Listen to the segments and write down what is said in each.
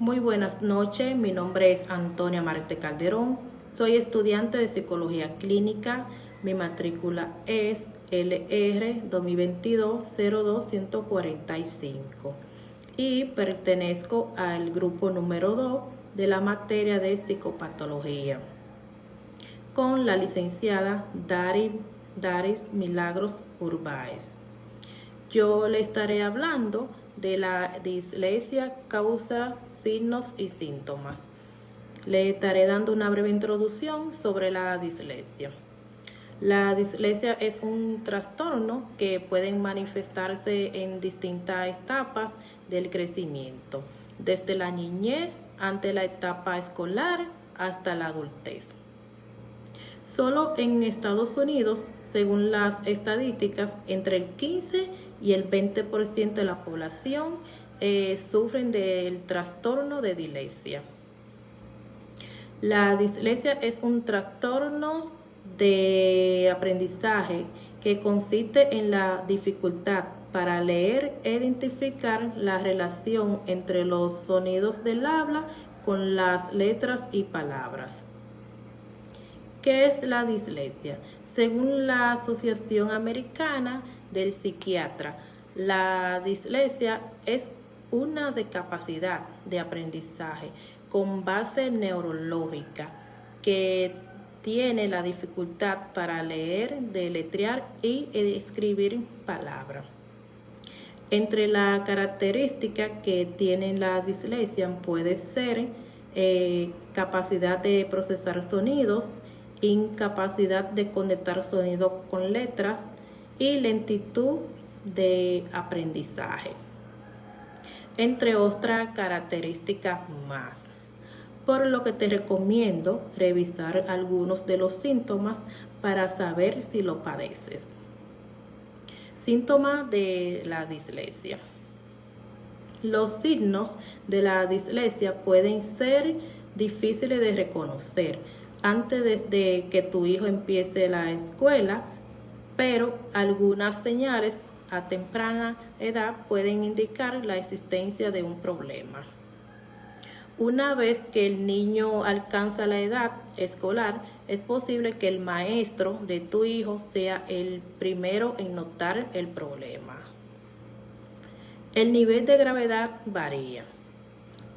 Muy buenas noches, mi nombre es Antonia Marte Calderón, soy estudiante de Psicología Clínica, mi matrícula es LR 2022-02145 y pertenezco al grupo número 2 de la materia de Psicopatología con la licenciada Daris Milagros Urbáez. Yo le estaré hablando de la dislexia, causa, signos y síntomas. Le estaré dando una breve introducción sobre la dislexia. La dislexia es un trastorno que puede manifestarse en distintas etapas del crecimiento, desde la niñez ante la etapa escolar hasta la adultez. Solo en Estados Unidos, según las estadísticas, entre el 15 y el 20% de la población sufren del trastorno de dislexia. La dislexia es un trastorno de aprendizaje que consiste en la dificultad para leer e identificar la relación entre los sonidos del habla con las letras y palabras. ¿Qué es la dislexia? Según la Asociación Americana del Psiquiatra, la dislexia es una discapacidad de aprendizaje con base neurológica que tiene la dificultad para leer, deletrear y escribir palabras. Entre las características que tiene la dislexia puede ser capacidad de procesar sonidos, incapacidad de conectar sonidos con letras y lentitud de aprendizaje, entre otras características más. Por lo que te recomiendo revisar algunos de los síntomas para saber si lo padeces. Síntomas de la dislexia. Los signos de la dislexia pueden ser difíciles de reconocer antes de que tu hijo empiece la escuela, pero algunas señales a temprana edad pueden indicar la existencia de un problema. Una vez que el niño alcanza la edad escolar, es posible que el maestro de tu hijo sea el primero en notar el problema. El nivel de gravedad varía,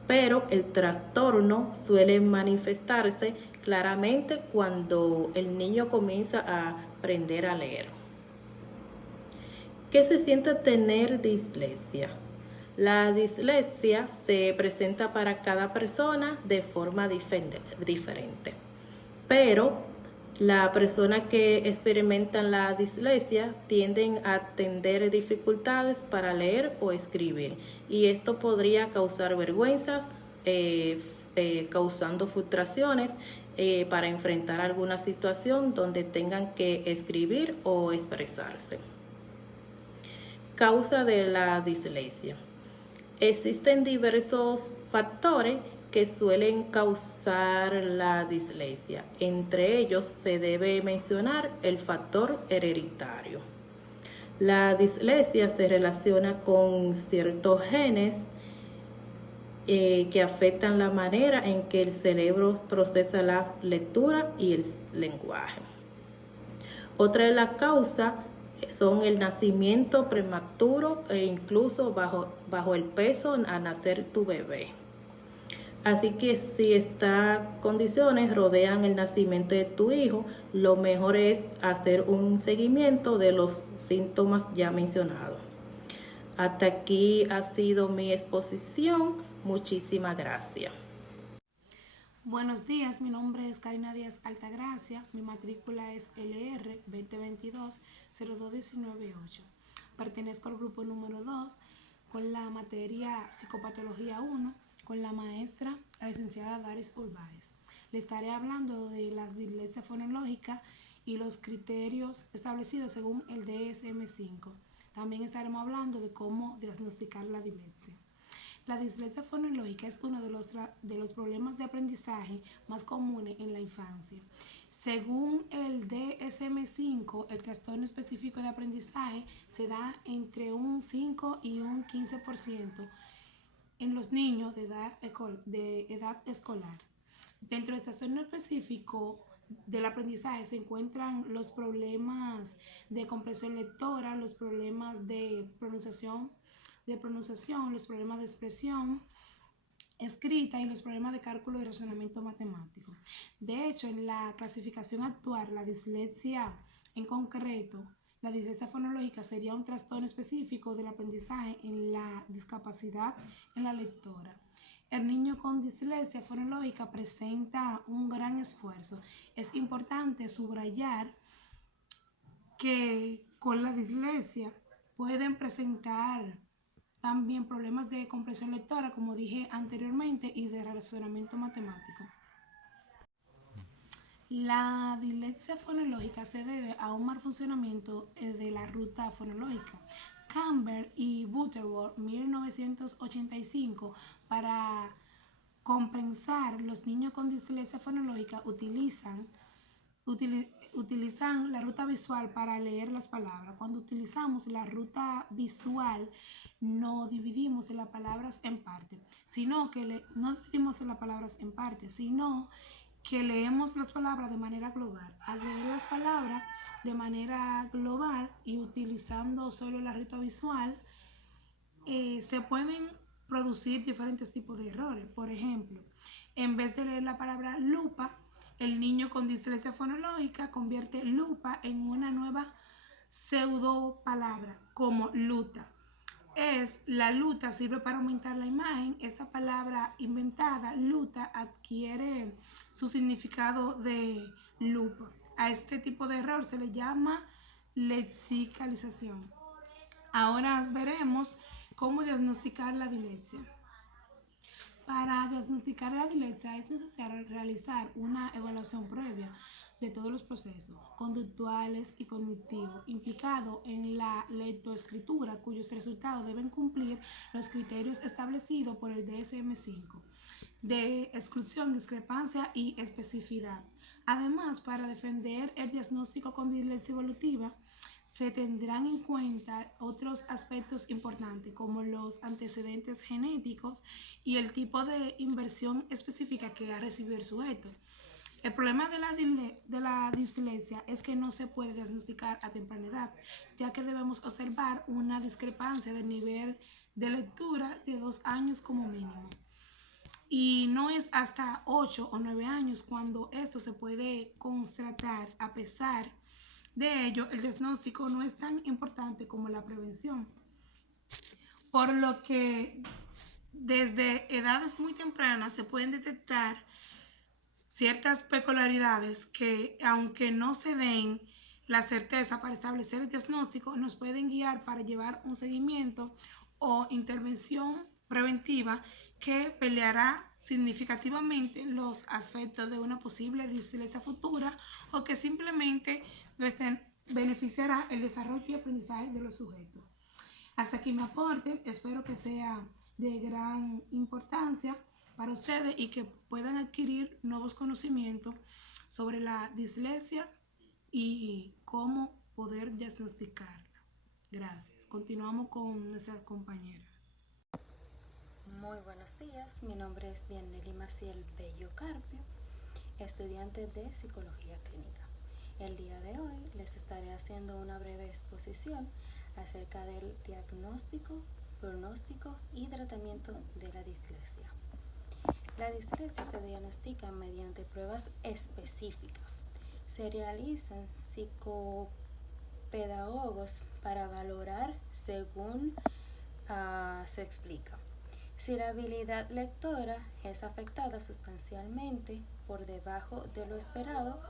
pero el trastorno suele manifestarse claramente cuando el niño comienza a aprender a leer. ¿Qué se siente tener dislexia? La dislexia se presenta para cada persona de forma diferente, pero las personas que experimentan la dislexia tienden a tener dificultades para leer o escribir, y esto podría causar vergüenzas, causando frustraciones para enfrentar alguna situación donde tengan que escribir o expresarse. Causa de la dislexia. Existen diversos factores que suelen causar la dislexia. Entre ellos se debe mencionar el factor hereditario. La dislexia se relaciona con ciertos genes que afectan la manera en que el cerebro procesa la lectura y el lenguaje. Otra de las causas son el nacimiento prematuro e incluso bajo el peso al nacer tu bebé. Así que si estas condiciones rodean el nacimiento de tu hijo, lo mejor es hacer un seguimiento de los síntomas ya mencionados. Hasta aquí ha sido mi exposición. Muchísimas gracias. Buenos días, mi nombre es Karina Díaz Altagracia, mi matrícula es LR 2022-02198. Pertenezco al grupo número 2 con la materia Psicopatología 1 con la maestra, la licenciada Daris Urbáez. Le estaré hablando de la dislexia fonológica y los criterios establecidos según el DSM-5. También estaremos hablando de cómo diagnosticar la dislexia. La dislexia fonológica es uno de los problemas de aprendizaje más comunes en la infancia. Según el DSM-5, el trastorno específico de aprendizaje se da entre un 5 y un 15% en los niños de edad escolar. Dentro de este trastorno específico del aprendizaje se encuentran los problemas de comprensión lectora, los problemas de pronunciación, los problemas de expresión escrita y los problemas de cálculo y razonamiento matemático. De hecho, en la clasificación actual, la dislexia en concreto, la dislexia fonológica sería un trastorno específico del aprendizaje en la discapacidad en la lectora. El niño con dislexia fonológica presenta un gran esfuerzo. Es importante subrayar que con la dislexia pueden presentar también problemas de comprensión lectora, como dije anteriormente, y de razonamiento matemático. La dislexia fonológica se debe a un mal funcionamiento de la ruta fonológica. Campbell y Butterworth, 1985, para compensar los niños con dislexia fonológica utilizan la ruta visual para leer las palabras. Cuando utilizamos la ruta visual, no dividimos las palabras en partes, sino que no dividimos las palabras en partes, sino que leemos las palabras de manera global. Al leer las palabras de manera global y utilizando solo la ruta visual, se pueden producir diferentes tipos de errores. Por ejemplo, en vez de leer la palabra lupa, el niño con dislexia fonológica convierte lupa en una nueva pseudo palabra como luta. La luta sirve para aumentar la imagen. Esta palabra inventada, luta, adquiere su significado de lupa. A este tipo de error se le llama lexicalización. Ahora veremos cómo diagnosticar la dislexia. Para diagnosticar la dislexia es necesario realizar una evaluación previa de todos los procesos conductuales y cognitivos implicados en la lectoescritura, cuyos resultados deben cumplir los criterios establecidos por el DSM-5 de exclusión, discrepancia y especificidad. Además, para defender el diagnóstico con dislexia evolutiva, se tendrán en cuenta otros aspectos importantes como los antecedentes genéticos y el tipo de inversión específica que ha recibido el sujeto. El problema de la dislexia es que no se puede diagnosticar a temprana edad, ya que debemos observar una discrepancia del nivel de lectura de 2 años como mínimo. Y no es hasta 8 o 9 años cuando esto se puede constatar. A pesar de ello, el diagnóstico no es tan importante como la prevención, por lo que desde edades muy tempranas se pueden detectar ciertas peculiaridades que, aunque no se den la certeza para establecer el diagnóstico, nos pueden guiar para llevar un seguimiento o intervención preventiva que paliará significativamente los aspectos de una posible dislexia futura o que simplemente beneficiará el desarrollo y aprendizaje de los sujetos. Hasta aquí mi aporte, espero que sea de gran importancia para ustedes y que puedan adquirir nuevos conocimientos sobre la dislexia y cómo poder diagnosticarla. Gracias. Continuamos con nuestra compañera. Muy buenos días, mi nombre es Bieneli Maciel Bello Carpio, estudiante de Psicología Clínica. El día de hoy les estaré haciendo una breve exposición acerca del diagnóstico, pronóstico y tratamiento de la dislexia. La dislexia se diagnostica mediante pruebas específicas. Se realizan psicopedagogos para valorar según se explica. Si la habilidad lectora es afectada sustancialmente por debajo de lo esperado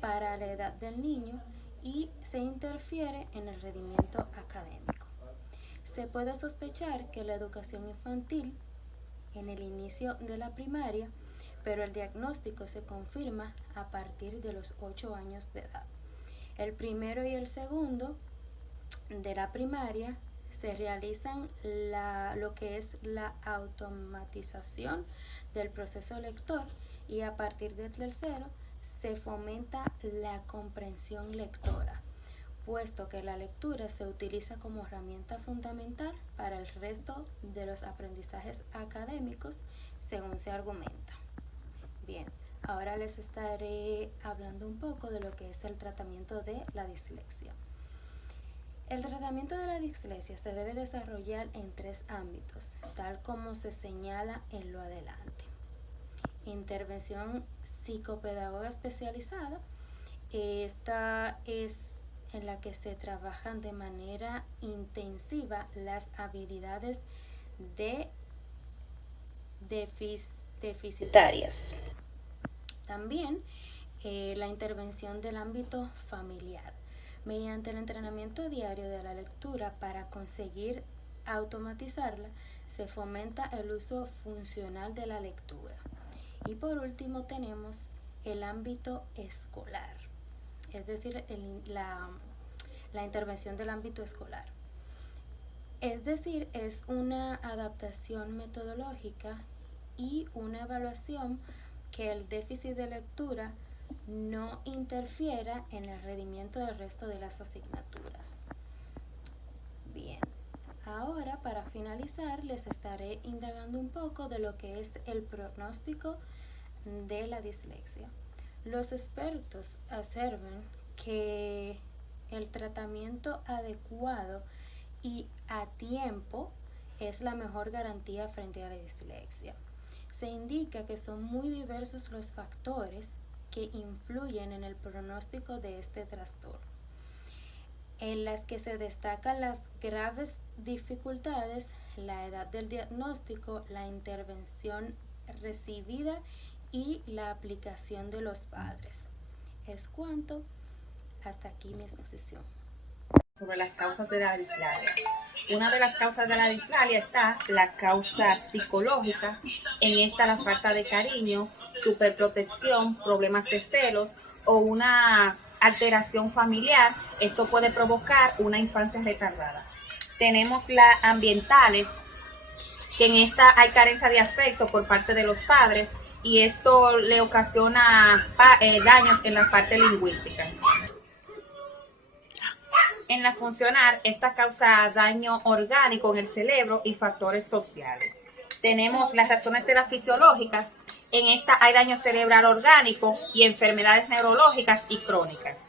para la edad del niño y se interfiere en el rendimiento académico. Se puede sospechar que la educación infantil en el inicio de la primaria, pero el diagnóstico se confirma a partir de los 8 años de edad. El primero y el segundo de la primaria se realizan lo que es la automatización del proceso lector y a partir del tercero se fomenta la comprensión lectora. puesto que la lectura se utiliza como herramienta fundamental para el resto de los aprendizajes académicos, según se argumenta. Bien, ahora les estaré hablando un poco de lo que es el tratamiento de la dislexia. El tratamiento de la dislexia se debe desarrollar en 3 ámbitos, tal como se señala en lo adelante. Intervención psicopedagoga especializada. Esta es en la que se trabajan de manera intensiva las habilidades deficitarias. También la intervención del ámbito familiar. Mediante el entrenamiento diario de la lectura para conseguir automatizarla, se fomenta el uso funcional de la lectura. Y por último tenemos el ámbito escolar, es decir, la intervención del ámbito escolar. Es decir, es una adaptación metodológica y una evaluación que el déficit de lectura no interfiera en el rendimiento del resto de las asignaturas. Bien, ahora para finalizar les estaré indagando un poco de lo que es el pronóstico de la dislexia. Los expertos observan que el tratamiento adecuado y a tiempo es la mejor garantía frente a la dislexia. Se indica que son muy diversos los factores que influyen en el pronóstico de este trastorno, en las que se destacan las graves dificultades, la edad del diagnóstico, la intervención recibida y la aplicación de los padres. Es cuanto, hasta aquí mi exposición. Sobre las causas de la dislalia. Una de las causas de la dislalia está la causa psicológica. En esta la falta de cariño, superprotección, problemas de celos o una alteración familiar. Esto puede provocar una infancia retardada. Tenemos las ambientales, que en esta hay carencia de afecto por parte de los padres y esto le ocasiona daños en la parte lingüística. En la funcional, esta causa daño orgánico en el cerebro y factores sociales. Tenemos las razones de las fisiológicas. En esta hay daño cerebral orgánico y enfermedades neurológicas y crónicas.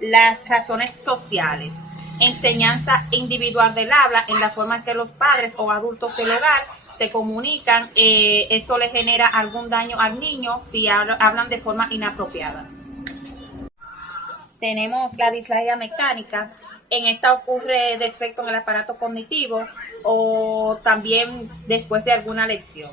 Las razones sociales. Enseñanza individual del habla en la forma en que los padres o adultos del hogar se comunican. Eso le genera algún daño al niño si hablan de forma inapropiada. Tenemos la dislalia mecánica. En esta ocurre defecto en el aparato cognitivo o también después de alguna lección.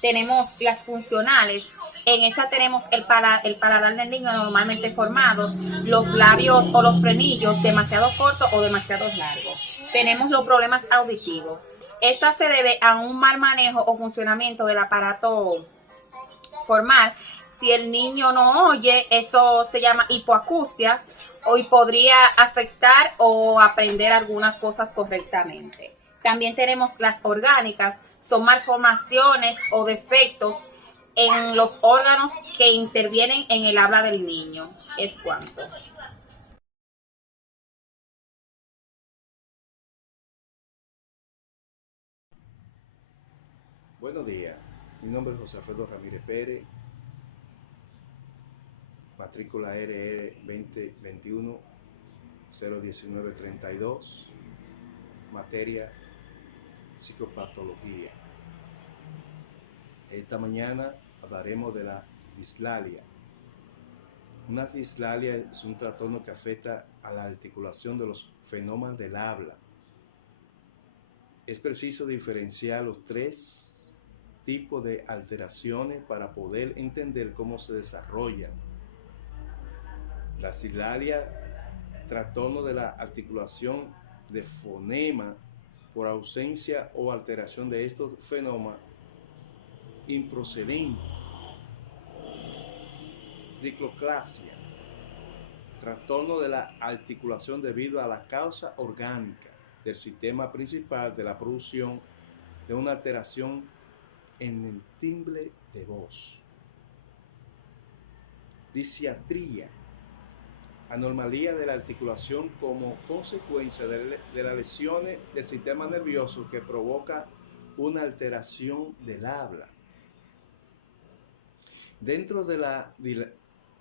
Tenemos las funcionales. En esta tenemos el paladar del niño normalmente formados, los labios o los frenillos demasiado cortos o demasiado largos. Tenemos los problemas auditivos. Esta se debe a un mal manejo o funcionamiento del aparato formal. Si el niño no oye, eso se llama hipoacusia y podría afectar o aprender algunas cosas correctamente. También tenemos las orgánicas, son malformaciones o defectos en los órganos que intervienen en el habla del niño. Es cuanto. Buenos días, mi nombre es José Alfredo Ramírez Pérez, matrícula RR 2021 01932, materia psicopatología. Esta mañana hablaremos de la dislalia. Una dislalia es un trastorno que afecta a la articulación de los fenómenos del habla. Es preciso diferenciar los 3 tipos de alteraciones para poder entender cómo se desarrollan. La dislalia, trastorno de la articulación de fonema por ausencia o alteración de estos fenómenos improcedentes. Dicloclasia, trastorno de la articulación debido a la causa orgánica del sistema principal de la producción de una alteración en el timbre de voz. Disciatría, Anomalía de la articulación como consecuencia de las lesiones del sistema nervioso que provoca una alteración del habla. Dentro de la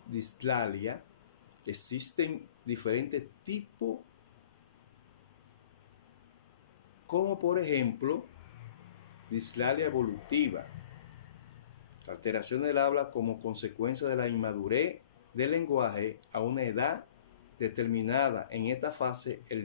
dislalia existen diferentes tipos, como por ejemplo dislalia evolutiva, alteración del habla como consecuencia de la inmadurez del lenguaje a una edad determinada. En esta fase el